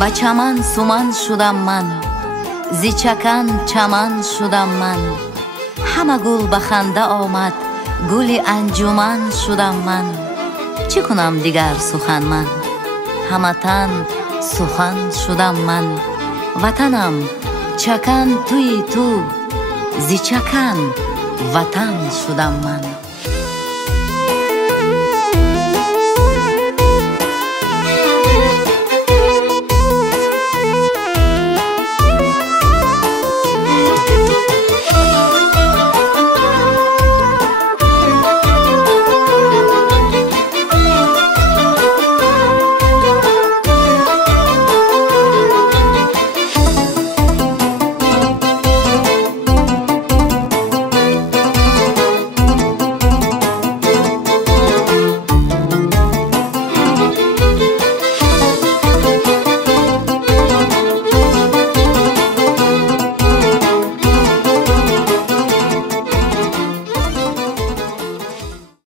با چمن سمن شدم من، زی چکن چمن شدم من. همه گل به خنده آمد، گل انجمن شدم من. چه کنم دیگر سخن من؟ همه تن سخن شدم من. وطنم چکن توی تو، زی چکن وطن شدم من.